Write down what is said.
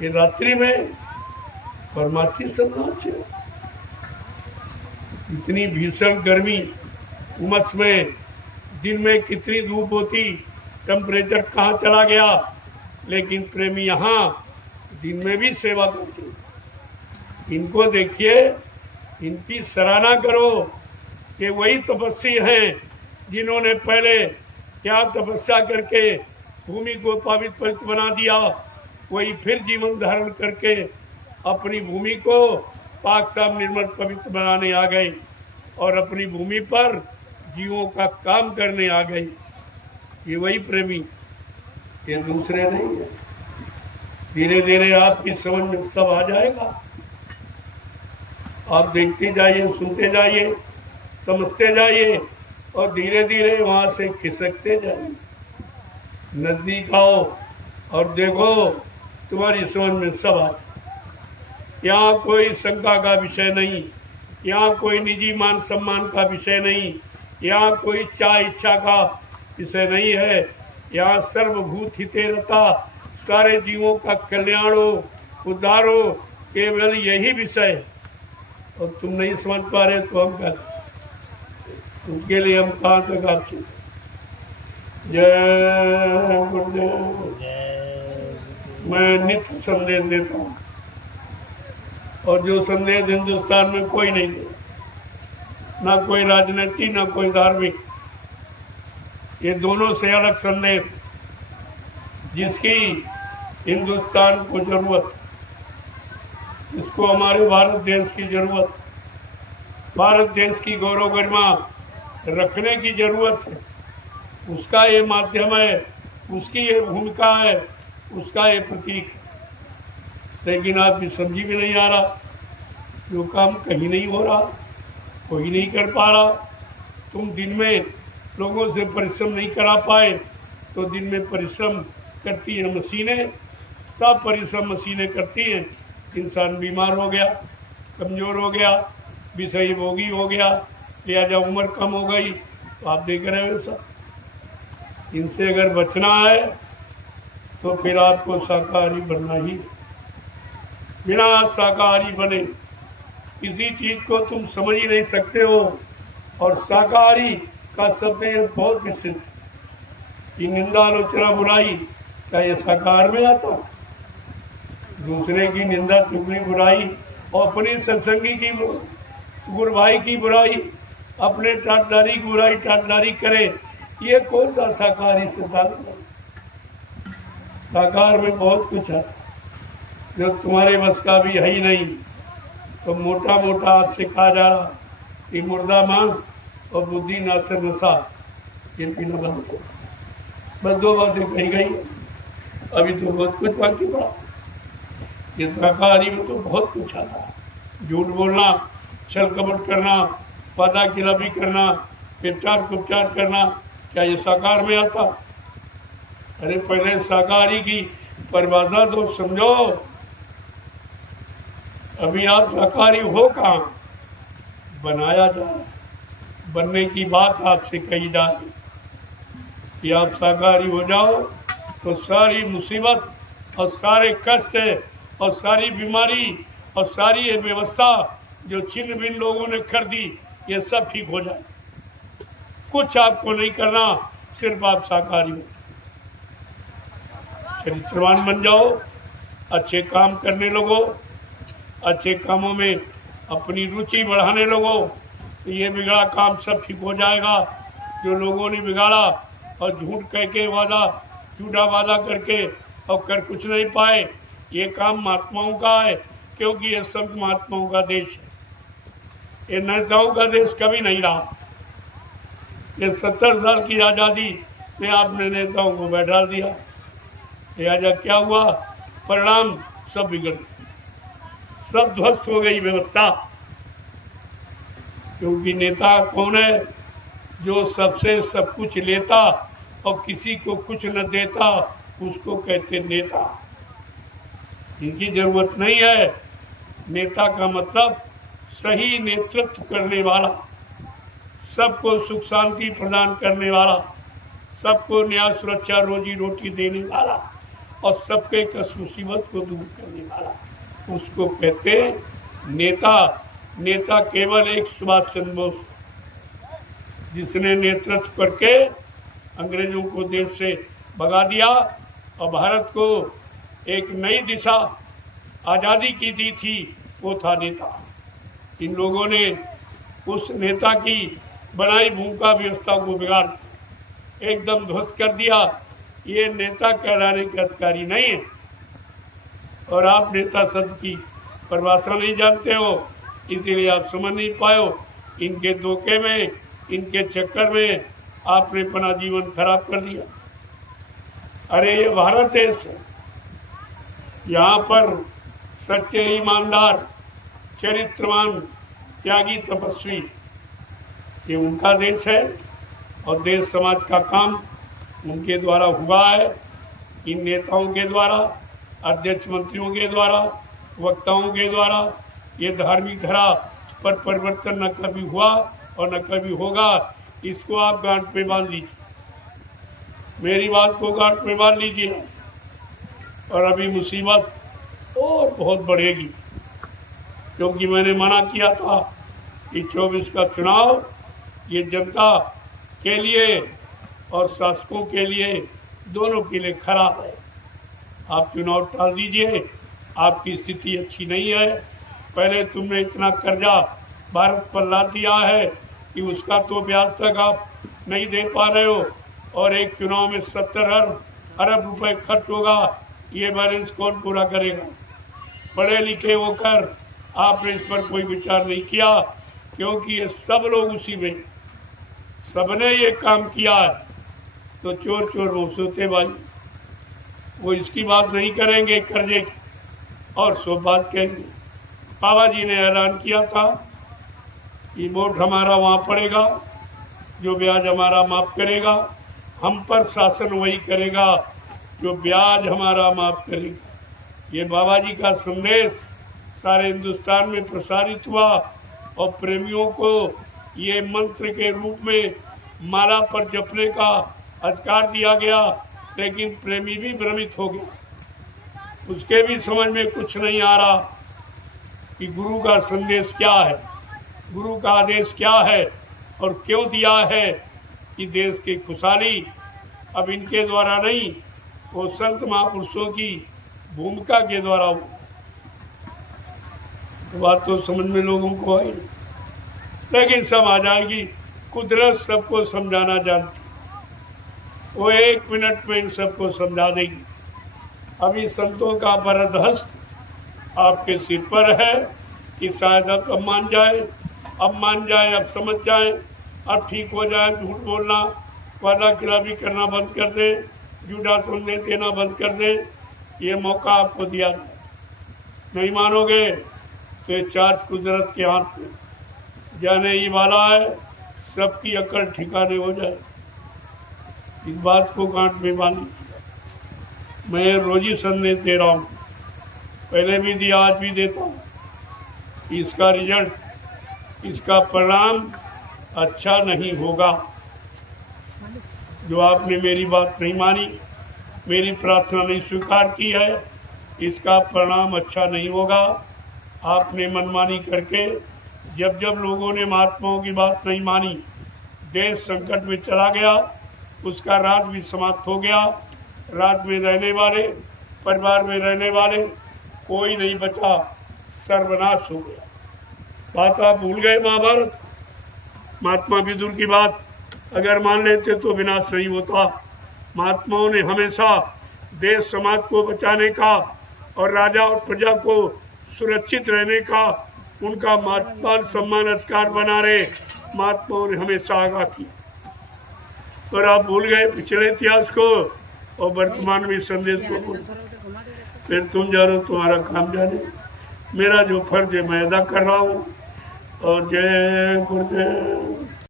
ये रात्रि में परमार्थी संन्यास है। इतनी भीषण गर्मी उमस में, दिन में कितनी धूप होती, टेम्परेचर कहाँ चला गया, लेकिन प्रेमी यहाँ दिन में भी सेवा करते। इनको देखिए, इनकी सराहना करो कि वही तपस्वी हैं जिन्होंने पहले क्या तपस्या करके भूमि को पवित्र बना दिया, वही फिर जीवन धारण करके अपनी भूमि को पाक साफ निर्मल पवित्र बनाने आ गए और अपनी भूमि पर जीवों का काम करने आ गए। ये वही प्रेमी, ये दूसरे नहीं है। धीरे धीरे आपकी समझ में सब आ जाएगा। आप देखते जाइए, सुनते जाइए, समझते जाइए और धीरे धीरे वहां से खिसकते जाइए। नजदीक आओ और देखो, तुम्हारी समझ में सब आ जाए। यहाँ कोई शंका का विषय नहीं, यहाँ कोई निजी मान सम्मान का विषय नहीं, यहाँ कोई चाह इच्छा का विषय नहीं है। यहाँ सर्वभूत हितेरता, सारे जीवों का कल्याण हो, उद्धार हो, केवल यही विषय है। और तुम नहीं समझ पा रहे तो हम क्या, उनके लिए हम कहाँ तक आपसे। जय गुरुदेव। मैं नित्य संदेश देता हूँ और जो संदेश हिंदुस्तान में कोई नहीं दे, ना कोई राजनीति ना कोई धार्मिक। ये दोनों से अलग संदेश जिसकी हिंदुस्तान को जरूरत, इसको हमारे भारत देश की जरूरत, भारत देश की गौरव गरिमा रखने की जरूरत है, उसका ये माध्यम है, उसकी ये भूमिका है, उसका ये प्रतीक है। लेकिन आज भी समझी भी नहीं आ रहा, जो काम कहीं नहीं हो रहा, कोई नहीं कर पा रहा। तुम दिन में लोगों से परिश्रम नहीं करा पाए तो दिन में परिश्रम करती है मशीनें, सब परिश्रम मशीनें करती हैं। इंसान बीमार हो गया, कमज़ोर हो गया, विषयी भोगी हो गया, लिहाजा उम्र कम हो गई। तो आप देख रहे हो सब। इनसे अगर बचना है तो फिर आपको शाकाहारी बनना ही। बिना शाकाहारी बने किसी चीज़ को तुम समझ ही नहीं सकते हो। और शाकाहारी का शब्द ये बहुत विशिष्ट कि निंदा आलोचना बुराई, क्या ये शाकाहार में आता? दूसरे की निंदा चुगली बुराई और अपनी सत्संगी की गुरु भाई की बुराई, अपने टाटदारी की बुराई टाटदारी करे, ये कौन सा शाकाहारी सिद्धांत है? शाकाहार में बहुत कुछ है जो तुम्हारे बस का भी है ही नहीं। तो मोटा मोटा आपसे कहा जा रहा कि मुर्दा मांस और बुद्धि नासर नशा, ये पीना बंद करो। बस दो बातें कही गई, अभी तो बहुत कुछ बाकी पड़ा। ये शाकाहारी में तो बहुत कुछ आता है। झूठ बोलना, छल कपट करना, वादा खिलाफी करना, प्रचार कुपचार करना, क्या ये शाकाहार में आता? अरे पहले शाकाहारी की परिभाषा तो समझो। अभी आप शाकाहारी हो कहाँ? बनाया जाए, बनने की बात आपसे कही जाए कि आप शाकाहारी हो जाओ तो सारी मुसीबत और सारे कष्ट और सारी बीमारी और सारी ये व्यवस्था जो छिन्न भिन्न लोगों ने कर दी, ये सब ठीक हो जाए। कुछ आपको नहीं करना, सिर्फ आप शाकाहारी हो, चरित्रवान बन जाओ, अच्छे काम करने लगो, अच्छे कामों में अपनी रुचि बढ़ाने लगो, तो ये बिगड़ा काम सब ठीक हो जाएगा। जो लोगों ने बिगाड़ा और झूठ कह के वादा, झूठा वादा करके और कर कुछ नहीं पाए, ये काम महात्माओं का है, क्योंकि ये सब महात्माओं का देश है। ये नेताओं का देश कभी नहीं रहा। ये 70 साल की आज़ादी में आपने नेताओं को बैठा दिया, लिहाजा क्या हुआ? परिणाम सब बिगड़ गए, सब ध्वस्त हो गई व्यवस्था। क्योंकि नेता कौन है? जो सबसे सब कुछ लेता और किसी को कुछ न देता, उसको कहते नेता। इनकी जरूरत नहीं है। नेता का मतलब सही नेतृत्व करने वाला, सबको सुख शांति प्रदान करने वाला, सबको न्याय सुरक्षा रोजी रोटी देने वाला, और सबके कष्ट मुसीबत को दूर करने वाला, उसको कहते नेता। नेता केवल एक सुभाष चंद्र बोस, जिसने नेतृत्व करके अंग्रेजों को देश से भगा दिया और भारत को एक नई दिशा आज़ादी की दी थी, वो था नेता। इन लोगों ने उस नेता की बनाई भूमिका व्यवस्था को बिगाड़ एकदम ध्वस्त कर दिया। ये नेता कहलाने के अधिकारी नहीं है। और आप नेता शब्द की परिभाषा नहीं जानते हो, इसीलिए आप समझ नहीं पाए हो। इनके धोखे में, इनके चक्कर में आपने अपना जीवन खराब कर दिया। अरे ये भारत देश है, यहाँ पर सच्चे ईमानदार चरित्रवान त्यागी तपस्वी, ये उनका देश है और देश समाज का काम उनके द्वारा हुआ है। इन नेताओं के द्वारा, अध्यक्ष मंत्रियों के द्वारा, वक्ताओं के द्वारा ये धार्मिक धारा पर परिवर्तन न कभी हुआ और न कभी होगा। इसको आप गांठ में बांध लीजिए, मेरी बात को गांठ में बांध लीजिए। और अभी मुसीबत और बहुत बढ़ेगी, क्योंकि मैंने मना किया था कि 24 का चुनाव ये जनता के लिए और शासकों के लिए, दोनों के लिए खराब है। आप चुनाव टाल दीजिए, आपकी स्थिति अच्छी नहीं है। पहले तुमने इतना कर्जा भारत पर ला दिया है कि उसका तो ब्याज तक आप नहीं दे पा रहे हो, और एक चुनाव में 70 अरब रुपए खर्च होगा, ये बैलेंस कौन पूरा करेगा? पढ़े लिखे होकर आपने इस पर कोई विचार नहीं किया, क्योंकि ये सब लोग उसी में, सबने ये काम किया है। तो चोर चोर वो सौतेबाजी, वो इसकी बात नहीं करेंगे कर्जे की, और सब बात कहेंगे। बाबा जी ने ऐलान किया था कि वोट हमारा वहाँ पड़ेगा, जो ब्याज हमारा माफ़ करेगा, हम पर शासन वही करेगा जो ब्याज हमारा माफ़ करेगा। ये बाबा जी का संदेश सारे हिंदुस्तान में प्रसारित हुआ और प्रेमियों को ये मंत्र के रूप में माला पर जपने का अधिकार दिया गया। लेकिन प्रेमी भी भ्रमित हो गया, उसके भी समझ में कुछ नहीं आ रहा कि गुरु का संदेश क्या है, गुरु का आदेश क्या है और क्यों दिया है कि देश की खुशहाली अब इनके द्वारा नहीं, वो संत महापुरुषों की भूमिका के द्वारा हो। बात तो समझ में लोगों को आई, लेकिन सब आ जाएगी। कुदरत सबको समझाना जानती, वो 1 मिनट में इन सबको समझा देगी। अभी संतों का वरद हस्त आपके सिर पर है कि शायद अब मान जाए, अब समझ जाए, अब ठीक हो जाए। झूठ बोलना, वादा खिलाफी करना बंद कर दे, झूठा संदेश देना बंद कर दे। ये मौका आपको दिया, नहीं मानोगे तो ये चार्ज कुदरत के हाथ में जाने ही वाला है, सबकी अकल ठिकाने हो जाए। इस बात को गांठ में बांधी। मैं रोजी संदेश दे रहा हूँ, पहले भी दिया, आज भी देता हूँ। इसका रिजल्ट, इसका परिणाम अच्छा नहीं होगा। जो आपने मेरी बात नहीं मानी, मेरी प्रार्थना नहीं स्वीकार की है, इसका परिणाम अच्छा नहीं होगा। आपने मनमानी करके जब जब लोगों ने महात्माओं की बात नहीं मानी, देश संकट में चला गया, उसका राज भी समाप्त हो गया। राज में रहने वाले, परिवार में रहने वाले कोई नहीं बचा, सर्वनाश हो गया। बात आप भूल गए महाभारत, महात्मा विदुर की बात अगर मान लेते तो विनाश नहीं होता। महात्माओं ने हमेशा देश समाज को बचाने का और राजा और प्रजा को सुरक्षित रहने का उनका मान सम्मान अधिकार बना रहे, महात्माओं ने हमेशा आगाह की। और आप भूल गए पिछले इतिहास को और वर्तमान में संदेश को। फिर तुम जानो, तुम्हारा काम जाने। मेरा जो फर्ज है मैं अदा कर रहा हूँ। और जय गुरुदेव।